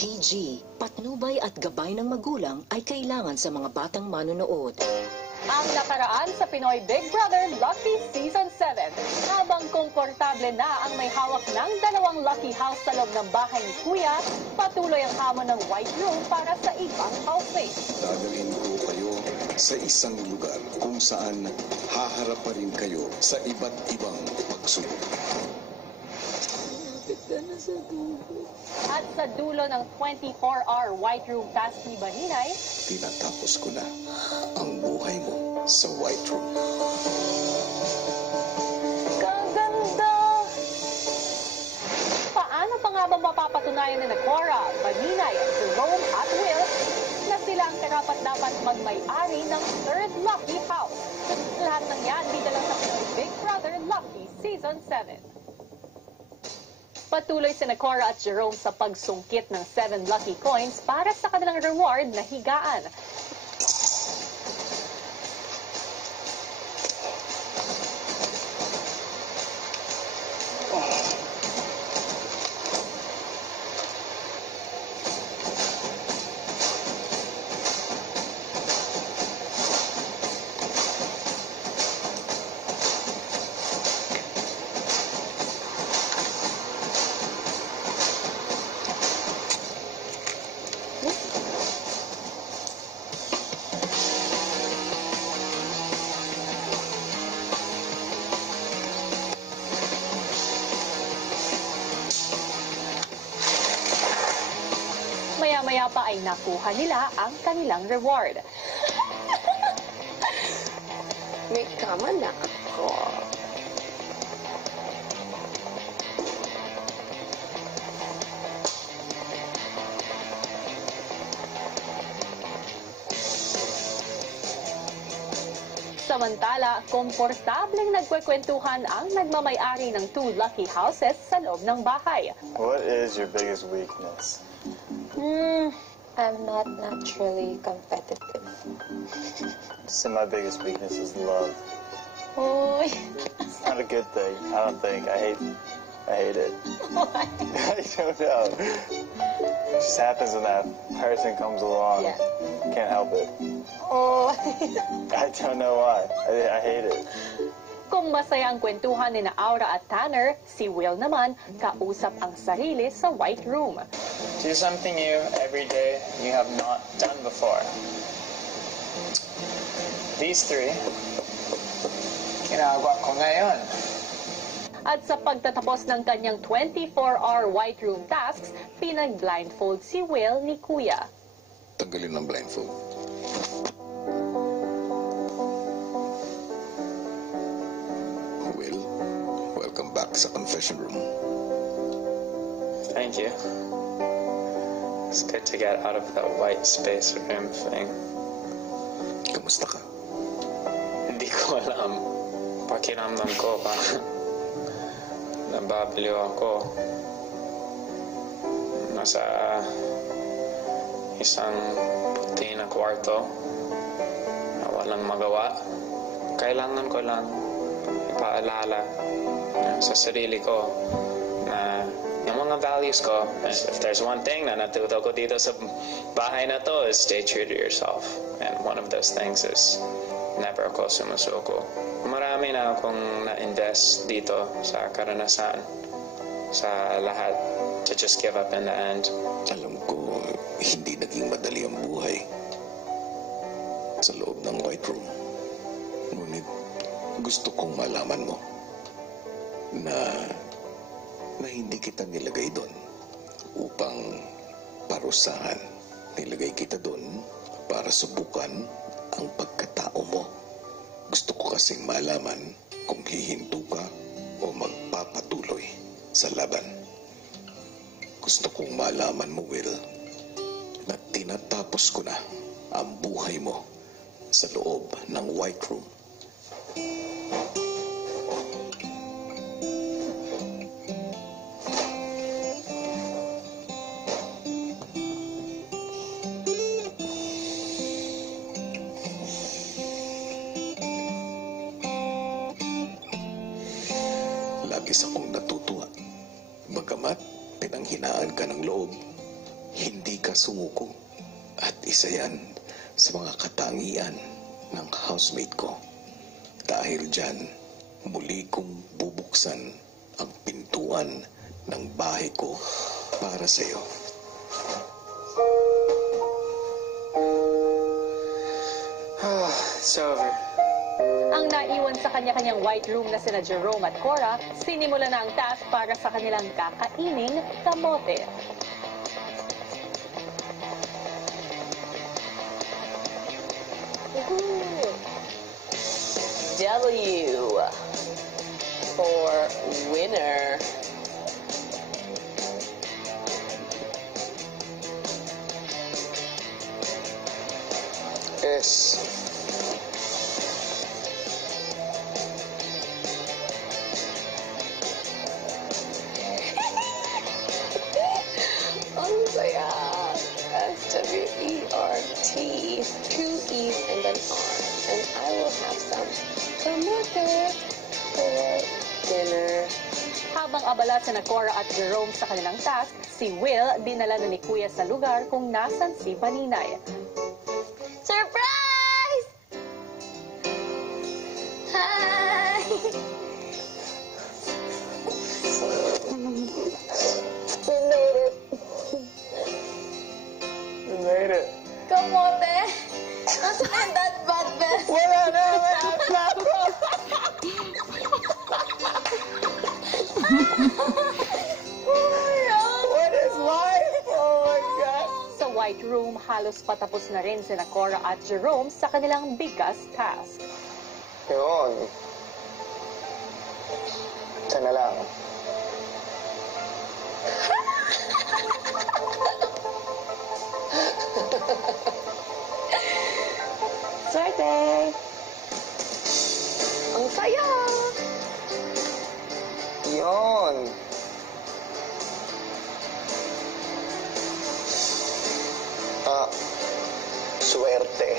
PG, patnubay at gabay ng magulang ay kailangan sa mga batang manonood. Ang nakaraan sa Pinoy Big Brother Lucky Season 7. Habang komportable na ang may hawak ng dalawang lucky house sa loob ng bahay ni Kuya, patuloy ang hamon ng White Room para sa ibang housemates. Dadalhin ko kayo sa isang lugar kung saan haharap pa rin kayo sa iba't ibang pagsubok. At sa dulo ng 24-hour White Room task ni Bahinay, Tinatapos ko na ang buhay mo sa White Room. kaganda! Paano pa nga ba mapapatunayan ni Cora, Bahinay, Jerome at Will na sila ang karapat-dapat magmay-ari ng third lucky house? Lahat ng yan dito lang sa Pinoy Big Brother Lucky Season 7. Patuloy si Cora at Jerome sa pagsungkit ng 7 lucky coins para sa kanilang reward na higaan. Maya-maya pa ay nakuha nila ang kanilang reward. May kama na ako. Samantala, komportableng nagkwekwentuhan ang nagmamay-ari ng 2 lucky houses sa loob ng bahay. What is your biggest weakness? I'm not naturally competitive. So my biggest weakness is love. Oy. It's not a good thing. I don't think. I hate it. Why? I don't know. It just happens when that person comes along. Yeah. Can't help it. Oh. I don't know why. I hate it. Kung masaya ang kwentuhan ni Aura at Tanner, si Will naman kausap ang sarili sa White Room. Do something new every day you have not done before. These 3, ginagawa ko ngayon. At sa pagtatapos ng kanyang 24-hour White Room tasks, pinag-blindfold si Will ni Kuya. Tanggalin ang blindfold. Will, welcome back sa confession room. Thank you. It's good to get out of that white space room thing. Kamusta ka? Hindi ko alam. Pakiramdam ko parang nababaliw ako. Nasa isang puti na kwarto na walang magawa. Kailangan ko lang ipaalala sa sarili ko na yung mga values ko, if there's one thing na natuto ko dito sa bahay na to is stay true to yourself. And one of those things is never ako sumusuko. Marami na akong na-invest dito sa karanasan, sa lahat, to just give up in the end. Alam ko, hindi naging madali ang buhay sa loob ng White Room. Ngunit gusto kong malaman mo na hindi kita nilagay doon upang parusahan. Nilagay kita doon para subukan ang pagkatao mo. Gusto ko kasing malaman kung hihinto ka o magpapatuloy sa laban. Gusto kong malaman mo, Will, na tinatapos ko na ang buhay mo sa loob ng White Room. Labis akong natutuwa. Bagamat pinanghinaan ka ng loob, hindi ka sumuko. At isa yan sa mga katangian ng housemate ko. Dahil dyan, muli kong bubuksan ang pintuan ng bahay ko para sa'yo. It's over. Ang naiwan sa kanya-kanyang white room na sina Jerome at Cora, sinimula na ang task para sa kanilang kakaining kamote. W for winner. S. Ang saya. SWERT. 2 E's and an R. And I will have some kamote for dinner. Habang abala sina Cora at Jerome sa kanilang task, si Will dinala na ni Kuya sa lugar kung nasan si Baninay. Surprise! Hi! We made it. We made it. Kamote! Nasaan na yung that bad best? Wala na! What is life? Oh my God! Sa White Room, halos patapos na rin sina Cora at Jerome sa kanilang biggest task. Yun. Ito na lang. Swerte! Ang saya! Yun. Swerte.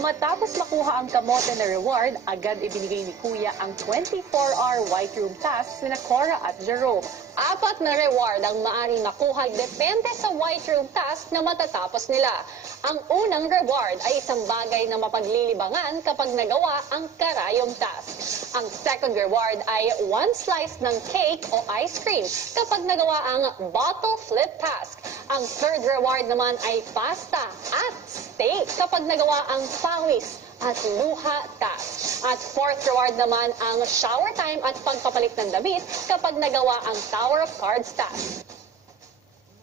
Matapos makuha ang kamote na reward, agad ibinigay ni Kuya ang 24-hour White Room task sina Cora at Jerome. 4 na reward ang maaaring makuha depende sa White Room task na matatapos nila. Ang unang reward ay isang bagay na mapaglilibangan kapag nagawa ang karayom task. Ang second reward ay 1 slice ng cake o ice cream kapag nagawa ang bottle flip task. Ang third reward naman ay pasta at steak kapag nagawa ang pawis at luha task. At fourth reward naman ang shower time at pagpapalit ng damit kapag nagawa ang Tower of Cards task.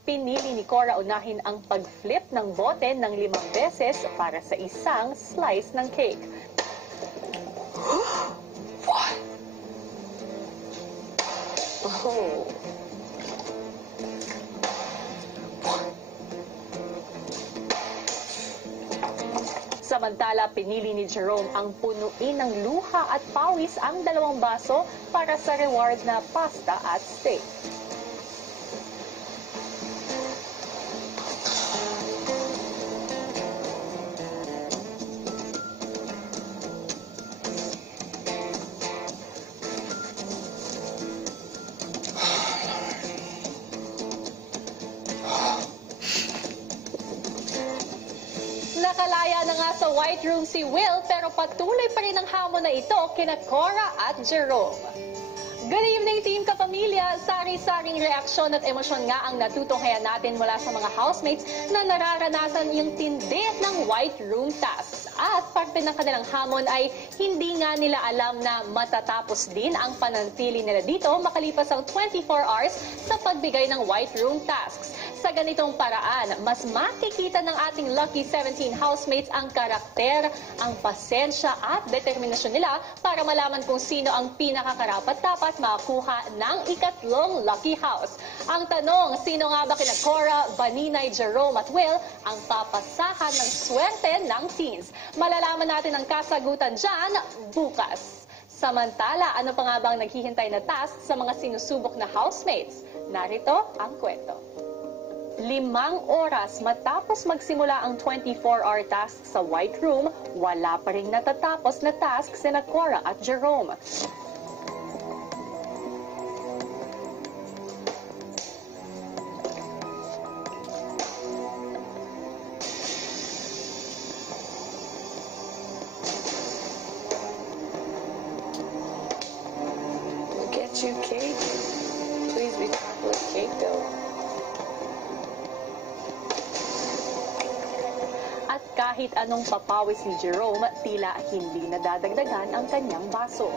Pinili ni Cora unahin ang pag-flip ng bote ng 5 beses para sa isang slice ng cake. Oh. Samantala, pinili ni Jerome ang punuin ng luha at pawis ang 2 baso para sa reward na pasta at steak. Nakalaya na nga sa White Room si Will pero patuloy pa rin ang hamon na ito kina Cora at Jerome. Good evening, Team Kapamilya! Sari-saring reaksyon at emosyon nga ang natutunghayan natin mula sa mga housemates na nararanasan yung tindi ng White Room tasks. At parte ng kanilang hamon ay hindi nga nila alam na matatapos din ang pananatili nila dito makalipas ang 24 hours sa pagbigay ng White Room tasks. Sa ganitong paraan, mas makikita ng ating Lucky 17 housemates ang karakter, ang pasensya at determinasyon nila para malaman kung sino ang pinakakarapat-dapat makakuha ng ikatlong Lucky House. Ang tanong, sino nga ba kina Cora, Baninay, Jerome at Will ang papasahan ng swerte ng teens? Malalaman natin ang kasagutan dyan bukas. Samantala, ano pa nga bang naghihintay na task sa mga sinusubok na housemates? Narito ang kwento. 5 oras matapos magsimula ang 24-hour task sa White Room, wala pa rin natatapos na task sina Cora at Jerome. Kahit anong papawis ni Jerome, tila hindi nadadagdagan ang kanyang baso.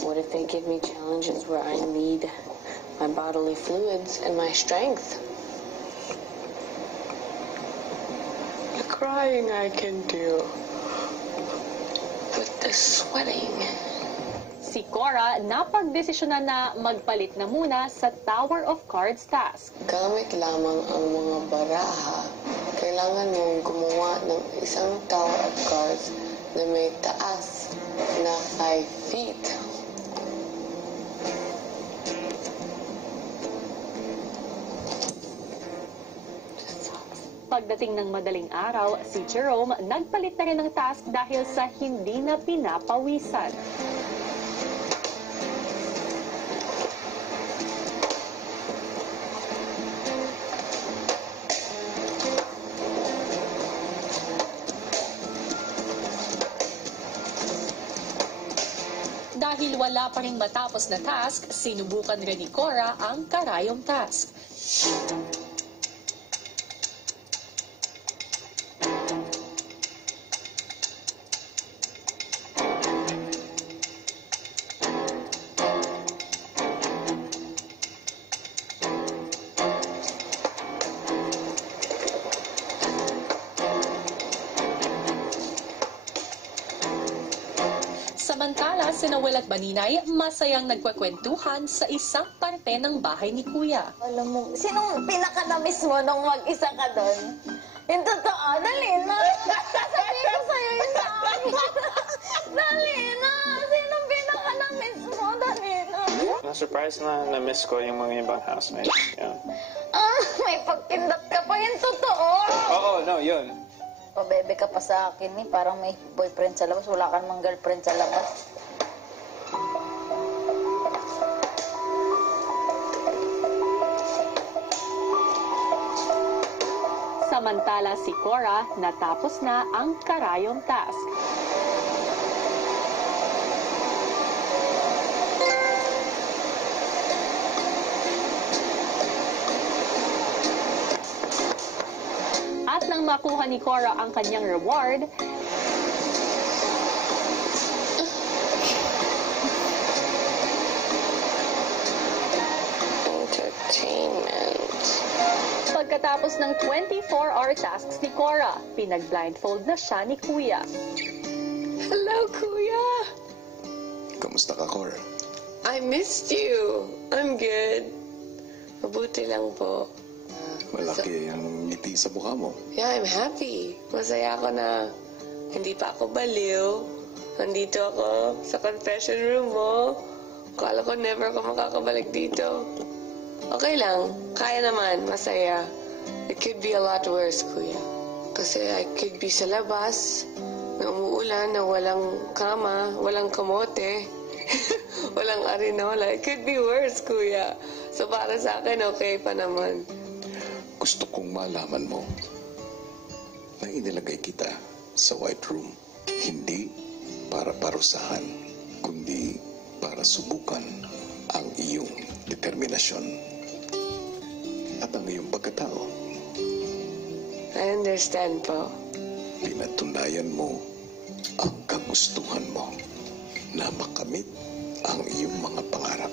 What if they give me challenges where I need my bodily fluids and my strength? The crying I can do, but the sweating. Si Cora napagdesisyonan na magpalit na muna sa Tower of Cards task. Gamit lamang ang mga baraha, kailangan mong gumawa ng isang Tower of Cards na may taas na 5 feet. Pagdating ng madaling araw, si Jerome nagpalit na rin ng task dahil sa hindi na pinapawisan. Dahil wala pa ring matapos na task, sinubukan rin ni Cora ang karayom task. Samantala, sina Will at Baninay masayang nagkwekwentuhan sa isang parte ng bahay ni Kuya. Alam mo, sinong pinaka-na-miss mo nung mag-isa ka doon? Yung totoo, dali na. Sasabihin ko sa'yo yung sa akin. Dali na. Sinong pinaka-na-miss mo? Dali na. Na-surprise na na-miss ko yung mga ibang housemates. Yeah. May pagpindot ka pa yung totoo. Oo, no, yun. Pabebe ka pa sa akin eh. Parang may boyfriend sa labas. Wala ka namang girlfriend sa labas. Samantala si Cora, natapos na ang karayom task. At nang makuha ni Cora ang kanyang reward, pagkatapos ng 24-hour tasks ni Cora, pinag-blindfold na siya ni Kuya. Hello, Kuya! Kamusta ka, Cora? I missed you. I'm good. Mabuti lang po. Malaki ang ngiti sa mukha mo. Yeah, I'm happy. Masaya ako na hindi pa ako baliw. Nandito ako sa confession room mo. Akala ko never ako makakabalik dito. Okay lang. Kaya naman. Masaya. It could be a lot worse, Kuya. Kasi I could be sa labas, na umuulan, na walang kama, walang kamote, walang arinola. It could be worse, Kuya. So para sa akin, okay pa naman. Gusto kong malaman mo na inilagay kita sa White Room. Hindi para parusahan, kundi para subukan ang iyong determinasyon at ang iyong pagkatao. I understand po. Pinatunayan mo ang kagustuhan mo na makamit ang iyong mga pangarap.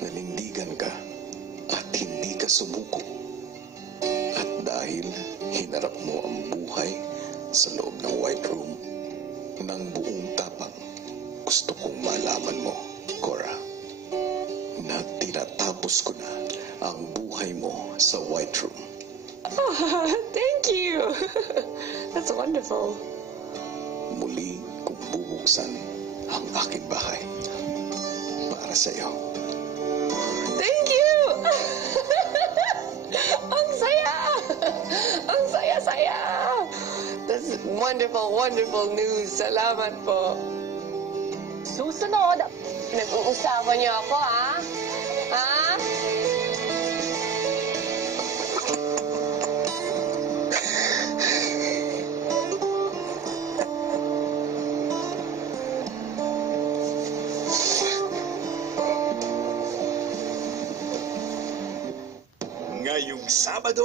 Nanindigan ka at hindi ka sumuko. At dahil hinarap mo ang buhay sa loob ng White Room ng buong tapang, gusto kong malaman mo, Cora, na tinatapos ko na ang buhay mo sa White Room. Oh, thank you. That's wonderful. Muli kong bubuksan ang aking bahay para sa iyo. Thank you! Ang saya! Ang saya-saya! That's wonderful, wonderful news. Salamat po. Susunod, Nag-uusapan niyo ako, ha? Ha? ngayong Sabado